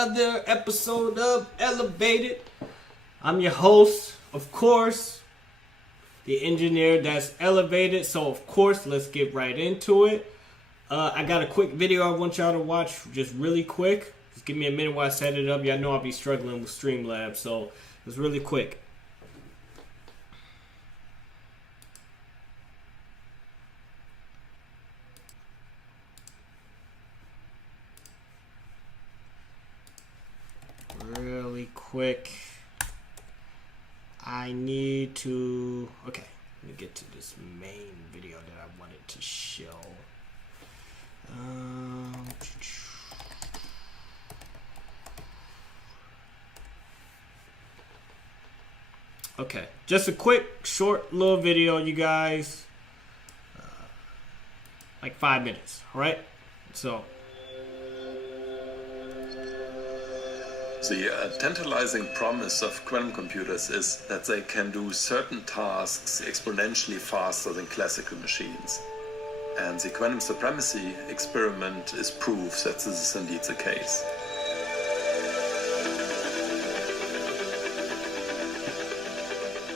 another episode of Elevated. I'm your host, of course, the engineer that's elevated. So, of course, let's get right into it. I got a quick video I want y'all to watch, just really quick. Just give me a minute while I set it up. Y'all know I'll be struggling with Streamlabs, so it's really quick. Really quick. I need to... Okay, let me get to this main video that I wanted to show. Okay, just a quick, short little video, you guys. Like 5 minutes, alright? So... The tantalizing promise of quantum computers is that they can do certain tasks exponentially faster than classical machines. And the quantum supremacy experiment is proof that this is indeed the case.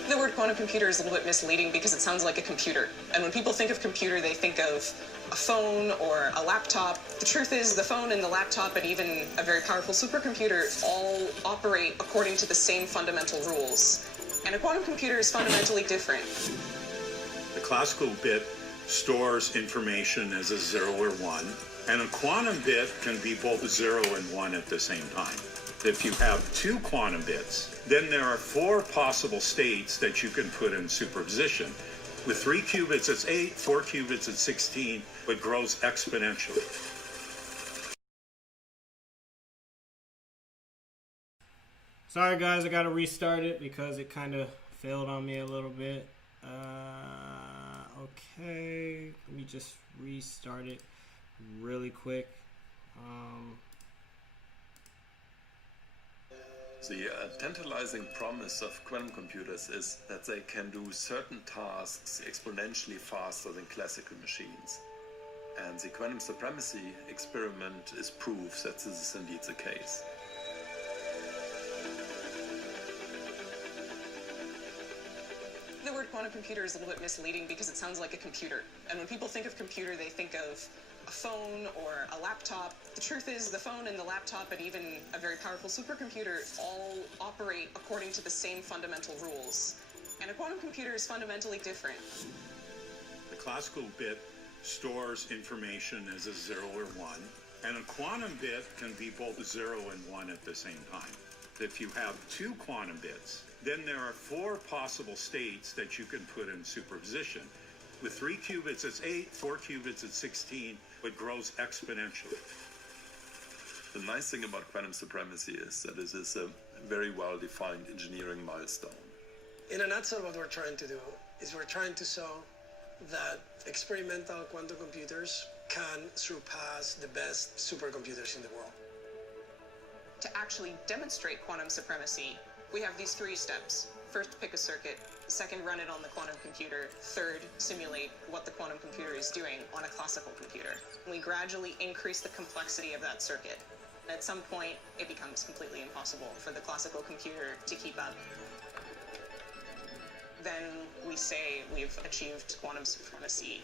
The word quantum computer is a little bit misleading because it sounds like a computer. And when people think of computer, they think of a phone or a laptop. The truth is the phone and the laptop and even a very powerful supercomputer all operate according to the same fundamental rules. And a quantum computer is fundamentally different. The classical bit stores information as a 0 or 1, and a quantum bit can be both 0 and 1 at the same time. If you have 2 quantum bits, then there are 4 possible states that you can put in superposition. With 3 qubits, it's 8, 4 qubits, it's 16. It grows exponentially. Sorry guys, I gotta restart it because it kind of failed on me a little bit. Okay, let me just restart it really quick. The tantalizing promise of quantum computers is that they can do certain tasks exponentially faster than classical machines. And the quantum supremacy experiment is proof that this is indeed the case. The word quantum computer is a little bit misleading because it sounds like a computer. And when people think of computer, they think of a phone or a laptop. The truth is the phone and the laptop and even a very powerful supercomputer all operate according to the same fundamental rules. And a quantum computer is fundamentally different. The classical bit stores information as a 0 or 1, and a quantum bit can be both 0 and 1 at the same time. If you have 2 quantum bits, then there are 4 possible states that you can put in superposition. With 3 qubits, it's 8, 4 qubits, it's 16. It grows exponentially. The nice thing about quantum supremacy is that it is a very well-defined engineering milestone. In a nutshell, what we're trying to do is we're trying to show that experimental quantum computers can surpass the best supercomputers in the world. To actually demonstrate quantum supremacy, we have these 3 steps. First, pick a circuit. Second, run it on the quantum computer. Third, simulate what the quantum computer is doing on a classical computer. We gradually increase the complexity of that circuit. At some point, it becomes completely impossible for the classical computer to keep up. Then we say we've achieved quantum supremacy.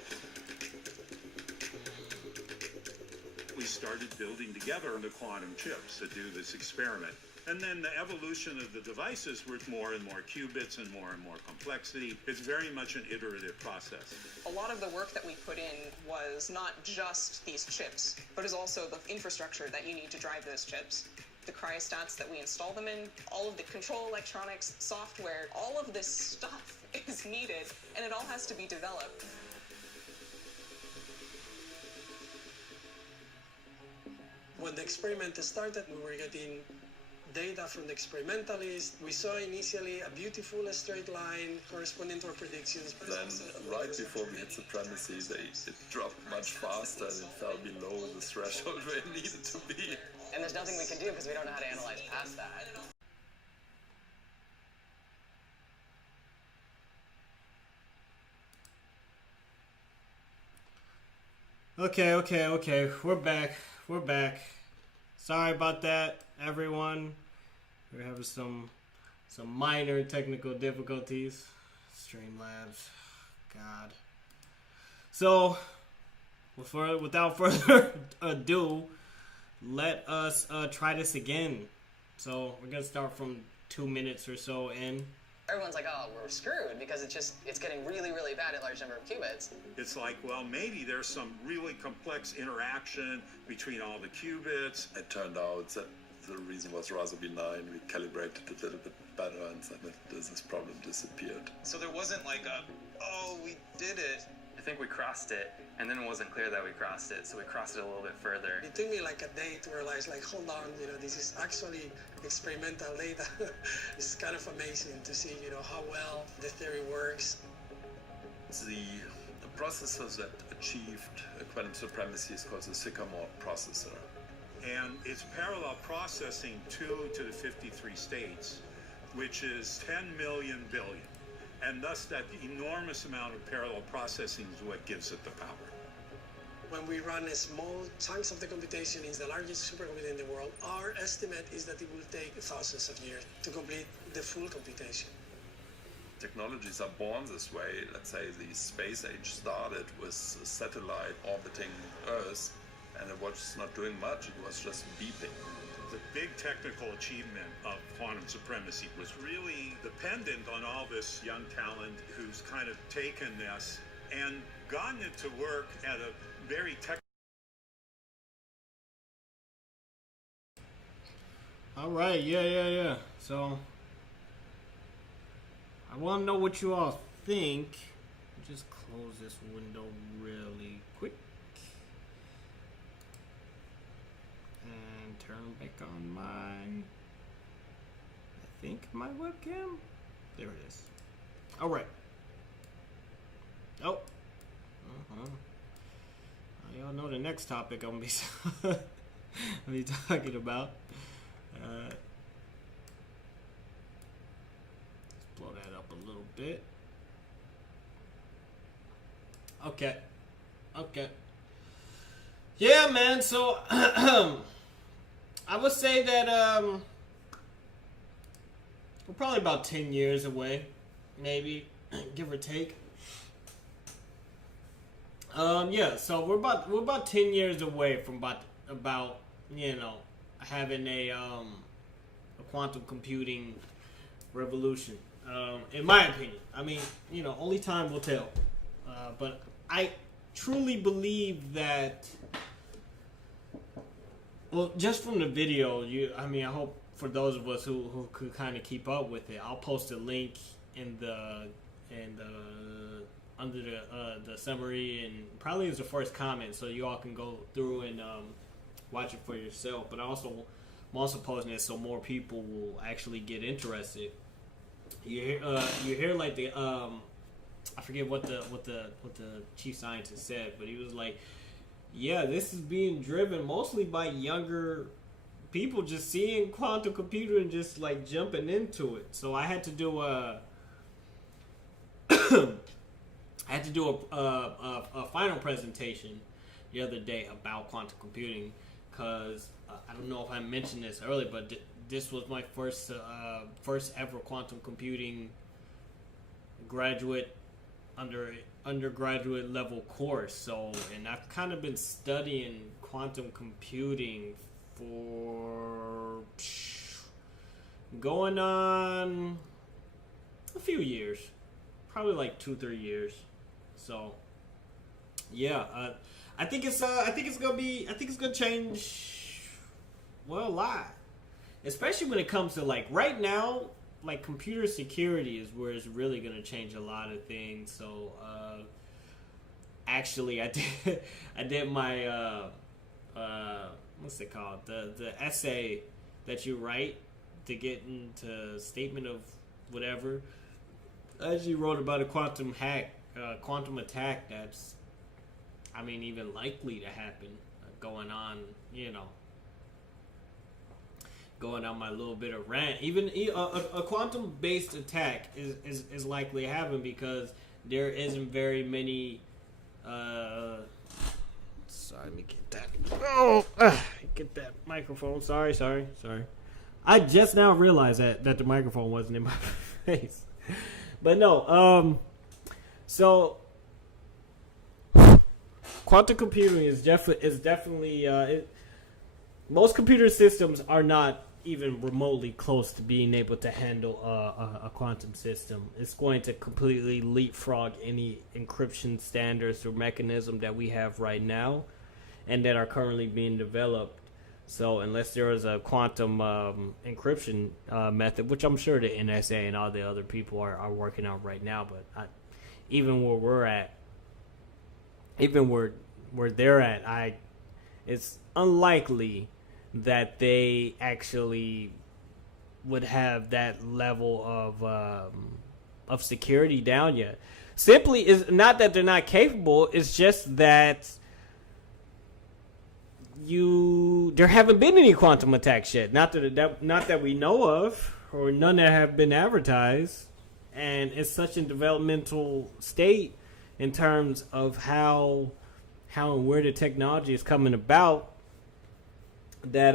We started building together the quantum chips to do this experiment. And then the evolution of the devices with more and more qubits and more complexity. It's very much an iterative process. A lot of the work that we put in was not just these chips, but is also the infrastructure that you need to drive those chips. The cryostats that we install them in, all of the control electronics, software, all of this stuff is needed, and it all has to be developed. When the experiment started, we were getting data from the experimentalists. We saw initially a beautiful straight line corresponding to our predictions. Then, right before we hit supremacy, it dropped much faster and it fell below the threshold where it needed to be. And there's nothing we can do because we don't know how to analyze past that. Okay. We're back. Sorry about that, everyone. We're having some minor technical difficulties. Streamlabs, God. So, without further ado, let us try this again. So we're gonna start from 2 minutes or so in. Everyone's like, oh, we're screwed because it's getting really, really bad at large number of qubits. It's like, well, maybe there's some really complex interaction between all the qubits. It turned out that the reason was rather benign. We calibrated it a little bit better, and suddenly this problem disappeared. So there wasn't like we did it. I think we crossed it, and then it wasn't clear that we crossed it, so we crossed it a little bit further. It took me like a day to realize, like, hold on, this is actually experimental data. It's kind of amazing to see, how well the theory works. The processor that achieved quantum supremacy is called the Sycamore processor. And it's parallel processing 2 to the 53 states, which is 10 million billion. And thus that enormous amount of parallel processing is what gives it the power. When we run a small chunks of the computation in the largest supercomputer in the world, our estimate is that it will take thousands of years to complete the full computation. Technologies are born this way. Let's say the space age started with a satellite orbiting Earth, and it was not doing much, it was just beeping. The big technical achievement of quantum supremacy was really dependent on all this young talent who's kind of taken this and gotten it to work at a very technical. All right, yeah. So I want to know what you all think. Just close this window really quick. And turn back on my webcam. There it is. All right. Oh. Y'all know the next topic I'm gonna be talking about. Let's blow that up a little bit. Okay. Yeah, man. So I would say that we're probably about 10 years away, maybe, give or take. Yeah. So we're about 10 years away from about having a quantum computing revolution. In my opinion, I mean, only time will tell. But I truly believe that. Well, just from the video, I hope for those of us who could kind of keep up with it, I'll post a link in the under the summary, and probably as the first comment, so you all can go through and watch it for yourself. But I'm also posting it so more people will actually get interested. You hear like the I forget what the chief scientist said, but he was like, yeah, this is being driven mostly by younger people just seeing quantum computer and just like jumping into it. So I had to do a a final presentation the other day about quantum computing, because I don't know if I mentioned this earlier, but this was my first ever quantum computing undergraduate level course. So, and I've kind of been studying quantum computing for going on a few years, probably like 2-3 years. So yeah, I think it's gonna change, well, a lot, especially when it comes to like right now, like computer security is where it's really gonna change a lot of things. So actually I did my what's it called, the essay that you write to get into statement of whatever. I actually wrote about a quantum attack that's, I mean, even likely to happen, going on my little bit of rant. Even a quantum based attack is likely to happen, because there isn't very many sorry, let me get that. Oh, get that microphone. Sorry. I just now realized that the microphone wasn't in my face. But no, so quantum computing is definitely most computer systems are not even remotely close to being able to handle a quantum system. It's going to completely leapfrog any encryption standards or mechanism that we have right now and that are currently being developed. So unless there is a quantum encryption method, which I'm sure the NSA and all the other people are working on right now, but even where we're at, even where they're at, it's unlikely that they actually would have that level of security down yet. Simply is not that they're not capable, it's just that there haven't been any quantum attacks yet. Not that we know of, or none that have been advertised. And it's such a developmental state in terms of how and where the technology is coming about, that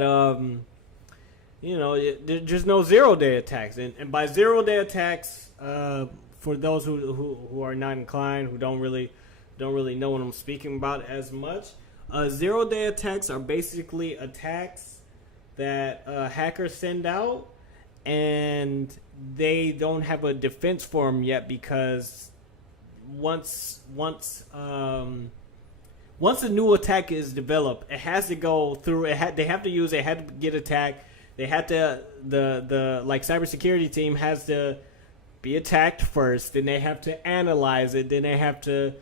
there's no 0-day attacks, and by 0-day attacks, for those who are not inclined, who don't really know what I'm speaking about as much, 0-day attacks are basically attacks that hackers send out, and they don't have a defense for them yet, because once a new attack is developed, it has to go through. They have to get attacked. They have to the cybersecurity team has to be attacked first. Then they have to analyze it. Then they have to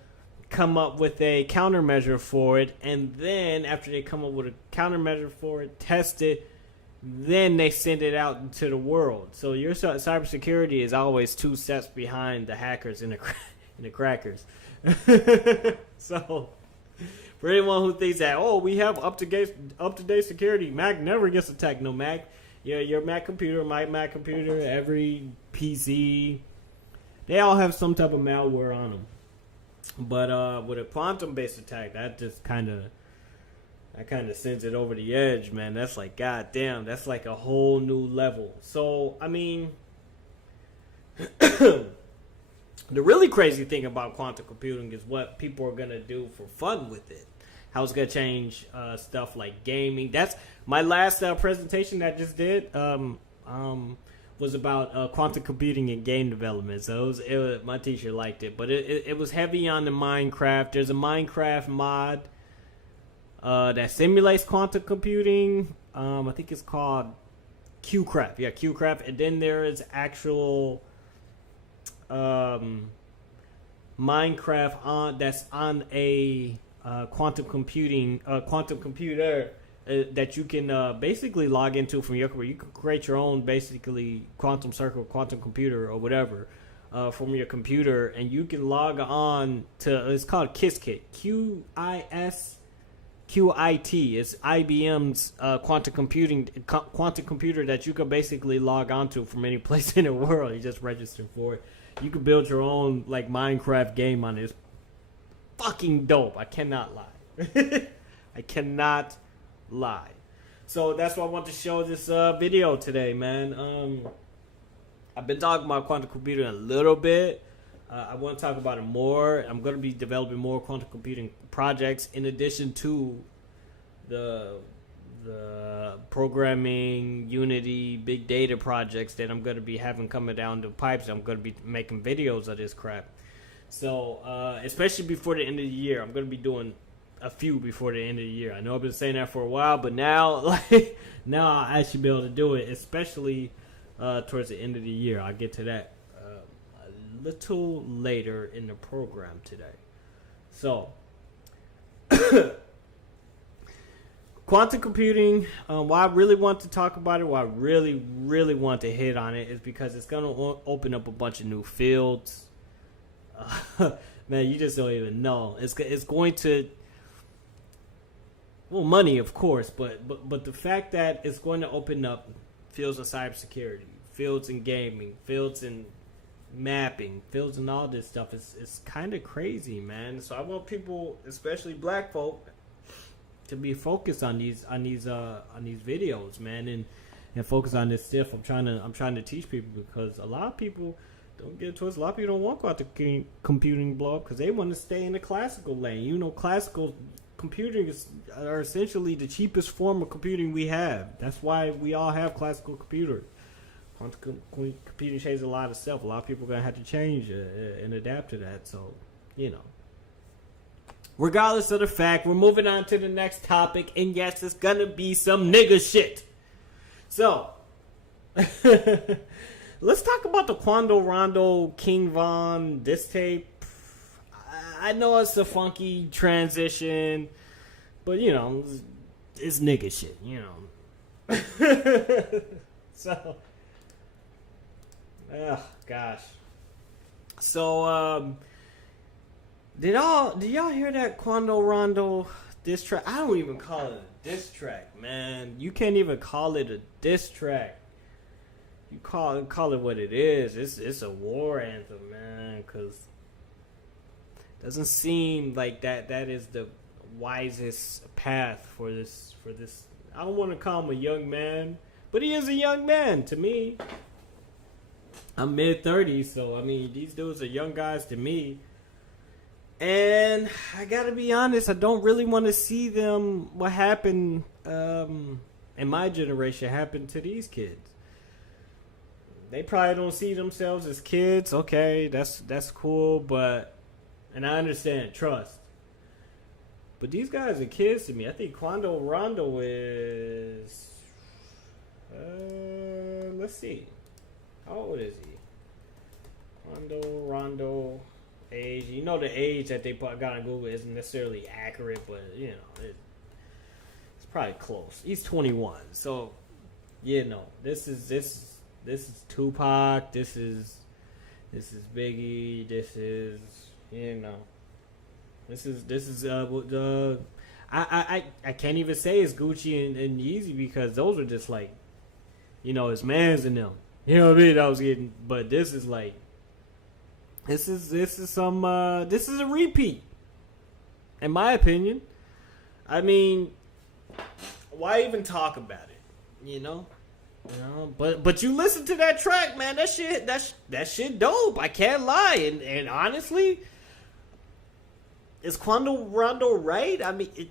come up with a countermeasure for it. And then after they come up with a countermeasure for it, test it. Then they send it out into the world. So your cybersecurity is always 2 steps behind the hackers and the crackers. So. For anyone who thinks that, we have up to date security, Mac never gets attacked. No, Mac, your Mac computer, my Mac computer, every PC, they all have some type of malware on them. But with a quantum based attack, that kind of sends it over the edge, man. That's like, goddamn, that's like a whole new level. So I mean, the really crazy thing about quantum computing is what people are gonna do for fun with it. How it's gonna change stuff like gaming. That's my last presentation that I just did. Was about quantum computing and game development. So my teacher liked it, but it was heavy on the Minecraft. There's a Minecraft mod that simulates quantum computing. I think it's called QCraft. Yeah, QCraft. And then there is actual Minecraft that's on a quantum computer that you can basically log into from your computer. You can create your own basically quantum circle, quantum computer, or whatever from your computer, and you can log on to. It's called Qiskit, QIT. It's IBM's quantum computer that you can basically log onto from any place in the world. You just register for it. You can build your own like Minecraft game on it. It's fucking dope. I cannot lie. I cannot lie. So that's why I want to show this video today, man. I've been talking about quantum computing a little bit. I want to talk about it more. I'm going to be developing more quantum computing projects in addition to the programming, Unity, big data projects that I'm going to be having coming down the pipes. I'm going to be making videos of this crap. So, especially before the end of the year, I'm going to be doing a few before the end of the year. I know I've been saying that for a while, but now, now I should be able to do it, especially towards the end of the year. I'll get to that a little later in the program today. So, quantum computing, why I really want to talk about it, why I really, really want to hit on it, is because it's going to open up a bunch of new fields. Man, you just don't even know. It's going to, well, money, of course, but the fact that it's going to open up fields in cybersecurity, fields in gaming, fields in mapping, fields in all this stuff, it's kind of crazy, man. So I want people, especially black folk, to be focused on these videos, man, and focus on this stuff. I'm trying to teach people, because a lot of people, don't get it twisted, a lot of people don't want to go out the computing blow up because they want to stay in the classical lane. You know, classical computing are essentially the cheapest form of computing we have. That's why we all have classical computers. Quantum computing changes a lot of stuff. A lot of people are going to have to change and adapt to that. So, you know. Regardless of the fact, we're moving on to the next topic. And yes, it's going to be some nigga shit. So, let's talk about the Quando Rondo King Von diss tape. I know it's a funky transition, but, you know, it's nigga shit, you know. So, oh, gosh. So, did y'all hear that Quando Rondo diss track? I don't even call it a diss track, man. You can't even call it a diss track. You call it what it is. It's a war anthem, man, because it doesn't seem like that is the wisest path for this. I don't want to call him a young man, but he is a young man to me. I'm mid-30s, so, I mean, these dudes are young guys to me. And I gotta be honest, I don't really want to see what happened in my generation happen to these kids. They probably don't see themselves as kids. Okay, that's cool, and I understand, trust. But these guys are kids to me. I think Quando Rondo is, let's see, how old is he? Quando Rondo age. You know, the age that they got on Google isn't necessarily accurate, but you know, it's probably close. He's 21, so you know, this is Tupac. This is Biggie. This is, you know, this is I can't even say it's Gucci and Yeezy, because those are just like, you know, it's mans in them. You know what I mean? I was getting, but this is like, this is a repeat, in my opinion. I mean, why even talk about it? You know, but you listen to that track, man. That shit dope. I can't lie. And honestly, is Quando Rondo right? I mean,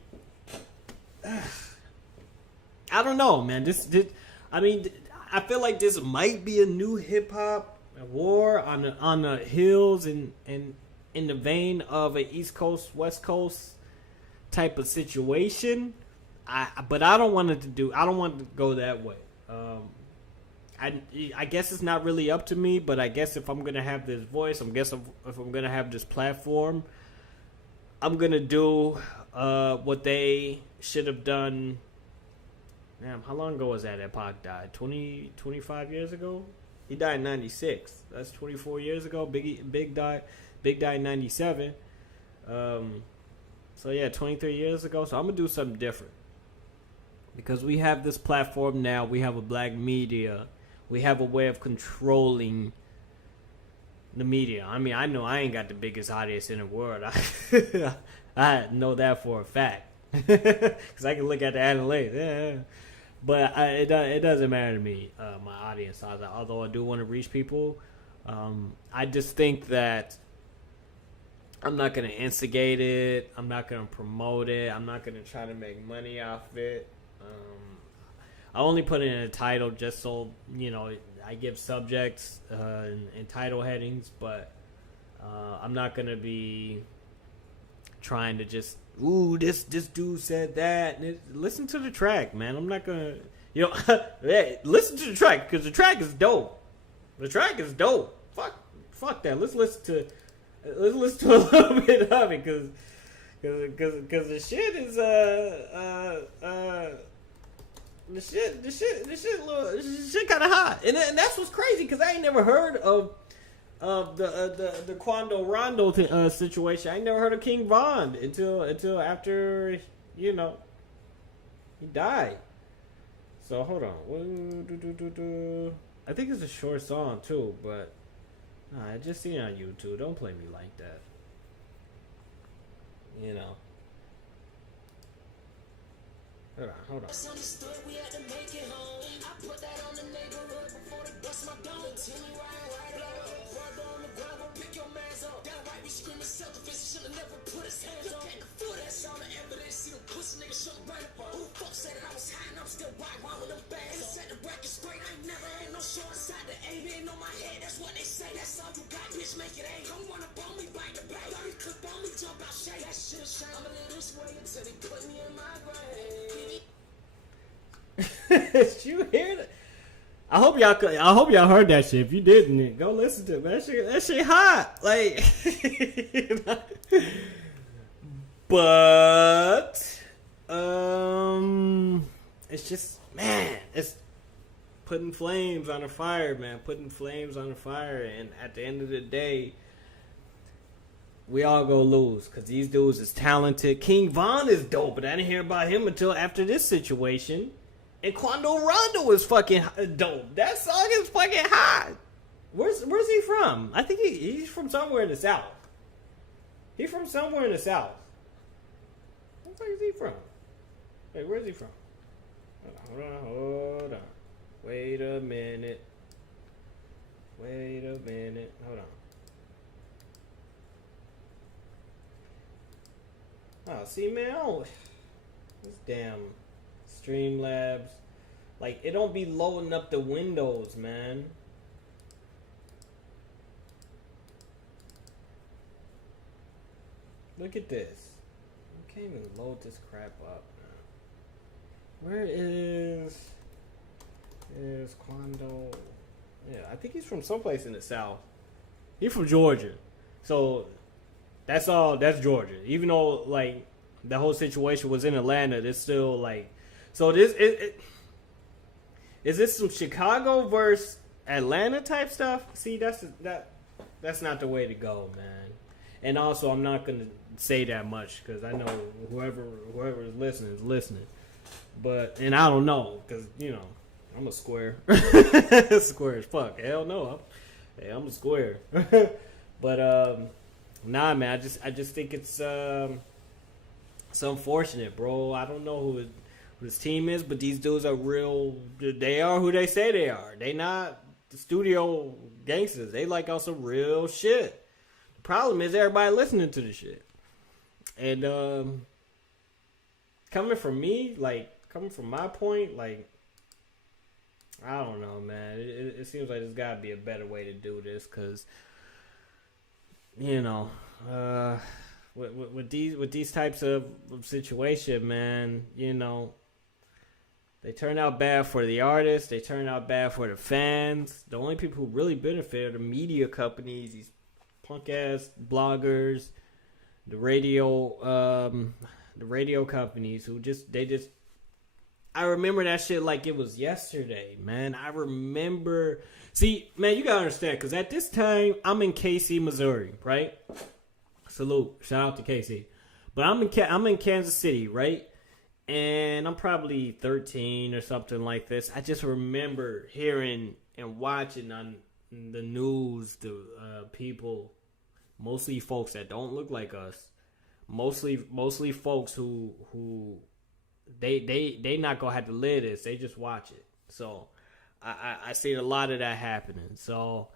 I don't know, man. I mean, I feel like this might be a new hip hop war on the hills and in the vein of an East Coast West Coast type of situation. But I don't want it to I don't want it to go that way. I guess it's not really up to me, but I guess if I'm gonna have this voice, if I'm gonna have this platform, I'm gonna do what they should have done. Damn, how long ago was that Pac died? 25 years ago? He died in 96. That's 24 years ago. Big died in 97. So yeah, 23 years ago. So I'm gonna do something different, because we have this platform now. We have a black media. We have a way of controlling the media. I mean, I know I ain't got the biggest audience in the world. I know that for a fact, because I can look at the analytics. Yeah. But it doesn't matter to me, my audience. Although I do want to reach people, I just think that I'm not going to instigate it. I'm not going to promote it. I'm not going to try to make money off of it. I only put it in a title just so, you know, I give subjects and title headings, but I'm not going to be trying to just, ooh, this dude said that. Listen to the track, man. I'm not gonna, you know, hey, listen to the track, because the track is dope. The track is dope. Fuck that. Let's listen to a little bit of it, because the shit is the shit kind of hot, and that's what's crazy, because I ain't never heard of the Quando Rondo situation. I ain't never heard of King Von until after, you know, he died. So hold on. I think it's a short song too, but I just seen it on YouTube. Don't play me like that. You know. Hold on. Did you hear that? I hope y'all heard that shit. If you didn't, go listen to it, man. That shit hot. Like, but it's just, man, it's putting flames on a fire, man. Putting flames on a fire, and at the end of the day, we all go lose because these dudes is talented. King Von is dope, but I didn't hear about him until after this situation. And Quando Rondo is fucking dope. That song is fucking hot. Where's he from? I think he's from somewhere in the South. He's from somewhere in the South. Where the fuck is he from? Wait, where's he from? Hold on. Wait a minute. Hold on. Oh, see, man, this damn Streamlabs, like, it don't be loading up the windows, man. Look at this. I can't even load this crap up, man. Where is Quando? Yeah, I think he's from someplace in the South. He's from Georgia, so that's Georgia. Even though, like, the whole situation was in Atlanta, it's still, like, so is this some Chicago versus Atlanta type stuff? See, that's not the way to go, man. And also, I'm not gonna say that much because I know whoever is listening. But I don't know because I'm a square, square as fuck. Hell no, I'm a square. But nah, man. I just think it's unfortunate, bro. I don't know who his team is, but these dudes are real. They are who they say they are. They not the studio gangsters. They like on some real shit. The problem is everybody listening to the shit. And coming from my point, like, I don't know, man. It seems like there's got to be a better way to do this, because with these types of situation, man, they turn out bad for the artists. They turn out bad for the fans. The only people who really benefit are the media companies, these punk ass bloggers, the radio companies who they I remember that shit like it was yesterday, man. I remember. See, man, you gotta understand, because at this time I'm in KC, Missouri, right? Salute, shout out to KC. But I'm in Kansas City, right? And I'm probably 13 or something like this. I just remember hearing and watching on the news the people, mostly folks that don't look like us, mostly folks who they not gonna have to live this. They just watch it. So I seen a lot of that happening. So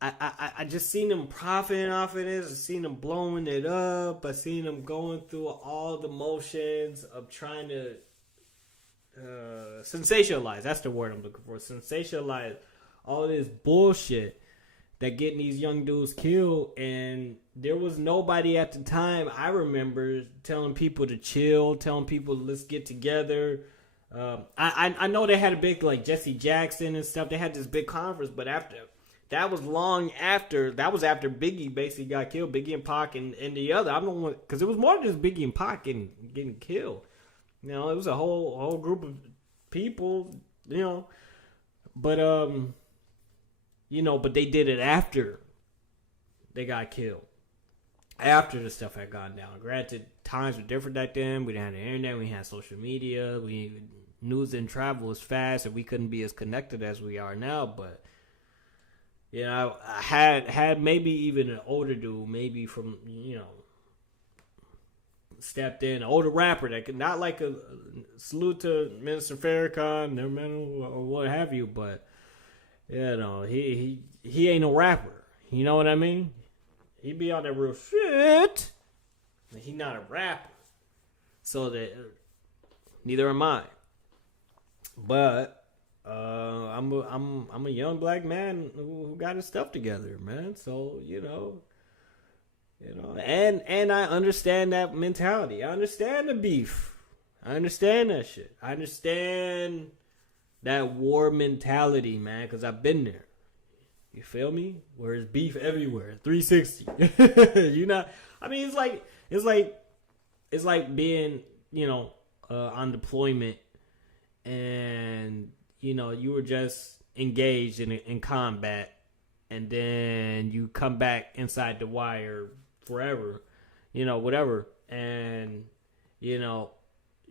I just seen them profiting off of this. I seen them blowing it up. I seen them going through all the motions of trying to sensationalize. That's the word I'm looking for. Sensationalize all this bullshit that getting these young dudes killed. And there was nobody at the time, I remember, telling people to chill, telling people let's get together. I know they had a big, like, Jesse Jackson and stuff. They had this big conference, but that was after Biggie basically got killed. Biggie and Pac and the other. I don't want, because it was more than just Biggie and Pac getting killed. It was a whole group of people. But but they did it after they got killed. After the stuff had gone down. Granted, times were different back then. We didn't have the internet. We had social media. News didn't travel as fast, and we couldn't be as connected as we are now. But I had maybe even an older dude, maybe from stepped in, an older rapper that could not like a salute to Minister Farrakhan, or what have you, but you know, he ain't no rapper. You know what I mean? He be on that real shit. He not a rapper, so that neither am I. But I'm a young black man who got his stuff together, man. So you know, and I understand that mentality. I understand the beef. I understand that shit. I understand that war mentality, man, because I've been there. You feel me? Where there's beef everywhere, 360. You know, I mean, it's like being, you know, on deployment, and you know you were just engaged in combat, and then you come back inside the wire forever, you know, whatever, and you know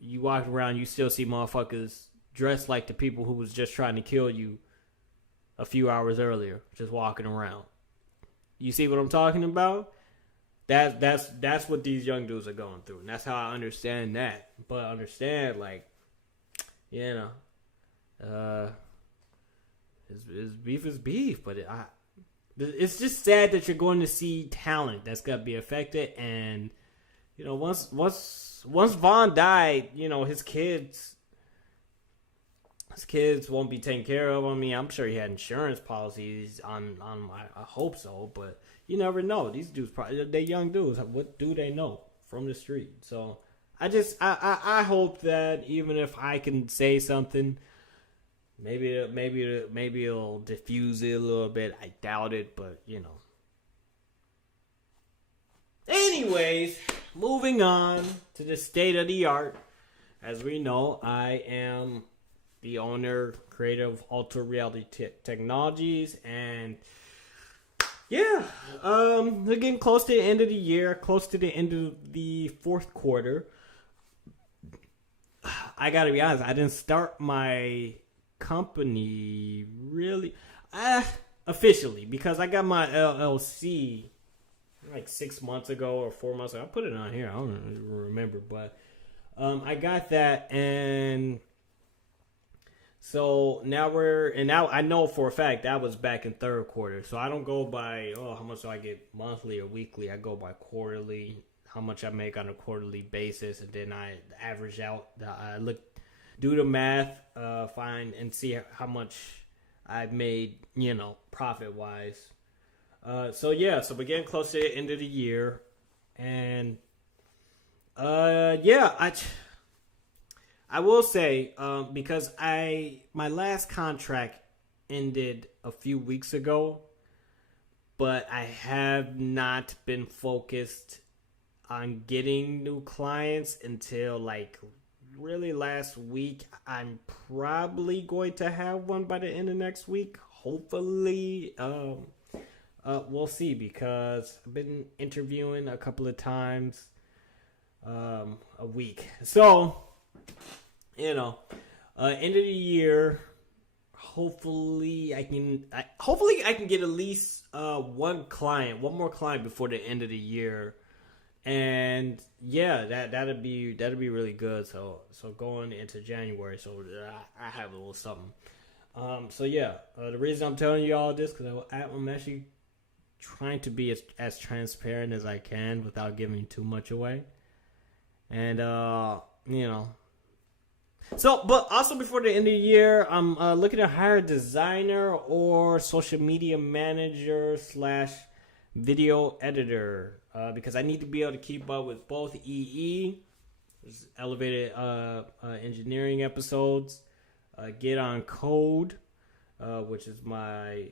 you walk around, you still see motherfuckers dressed like the people who was just trying to kill you a few hours earlier, just walking around. You see what I'm talking about? That's what these young dudes are going through, and that's how I understand that. But understand, like, you know, his beef is beef, but it's just sad that you're going to see talent that's gonna be affected, and you know, once Vaughn died, you know, his kids won't be taken care of. I mean, I'm sure he had insurance policies on I hope so, but you never know. These dudes they young dudes. What do they know from the street? So I hope that even if I can say something, maybe it'll diffuse it a little bit. I doubt it, but you know. Anyways, moving on to the state of the art. As we know, I am the owner, creator of Alter Reality Technologies, and yeah, we're getting close to the end of the year, close to the end of the fourth quarter. I gotta be honest, I didn't start my company really officially, because I got my LLC like 6 months ago or 4 months ago. I put it on here, I don't even remember, but I got that, and so now I know for a fact that was back in third quarter. So I don't go by, how much do I get monthly or weekly? I go by quarterly, how much I make on a quarterly basis, and then I average out. I do the math, find and see how much I've made, you know, profit wise. So we're getting close to the end of the year, and I will say, because my last contract ended a few weeks ago, but I have not been focused on getting new clients until like really last week. I'm probably going to have one by the end of next week. Hopefully, we'll see, because I've been interviewing a couple of times a week. So, you know, end of the year, hopefully I can get at least one more client before the end of the year, and yeah, that'd be really good. So going into January, so I have a little something. The reason I'm telling you all this, because I'm actually trying to be as transparent as I can without giving too much away, and you know. So, but also before the end of the year, I'm looking to hire a designer or social media manager / video editor, because I need to be able to keep up with both EE, elevated engineering episodes, Get on Code, which is my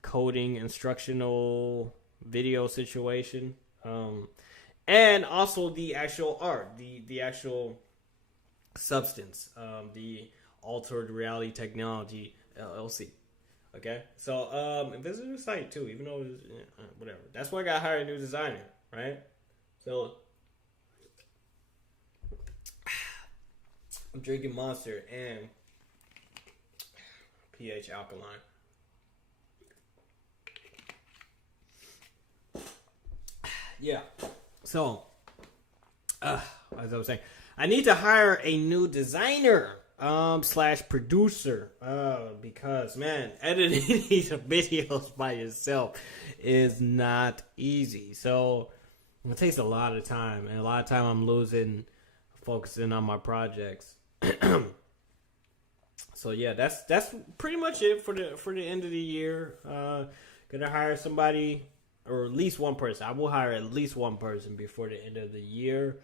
coding instructional video situation, and also the actual art, the actual substance, the Altered Reality Technology LLC. Okay, so visit the site too, even though it's, whatever. That's why I got to hire a new designer, right? So I'm drinking Monster and pH alkaline. Yeah, so as I was saying, I need to hire a new designer slash producer because, man, editing these videos by yourself is not easy. So it takes a lot of time, and a lot of time I'm losing focusing on my projects. So yeah, that's pretty much it for the end of the year. Gonna hire somebody, or at least one person. I will hire at least one person before the end of the year.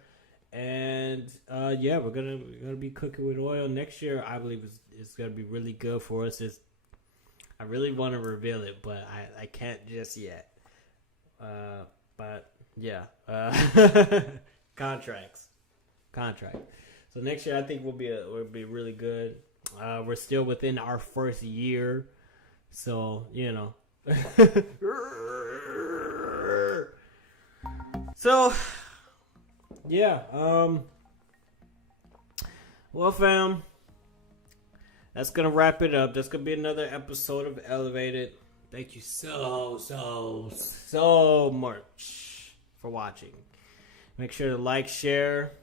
And yeah, we're gonna be cooking with oil next year. I believe it's gonna be really good for us. I really want to reveal it, but I can't just yet. But yeah, contract. So next year I think will be really good. We're still within our first year, so you know. So yeah, well, fam, that's gonna wrap it up. That's gonna be another episode of Elevated. Thank you so much for watching. Make sure to like, share,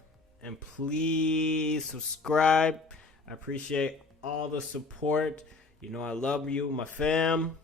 and please subscribe. I appreciate all the support. You know I love you, my fam.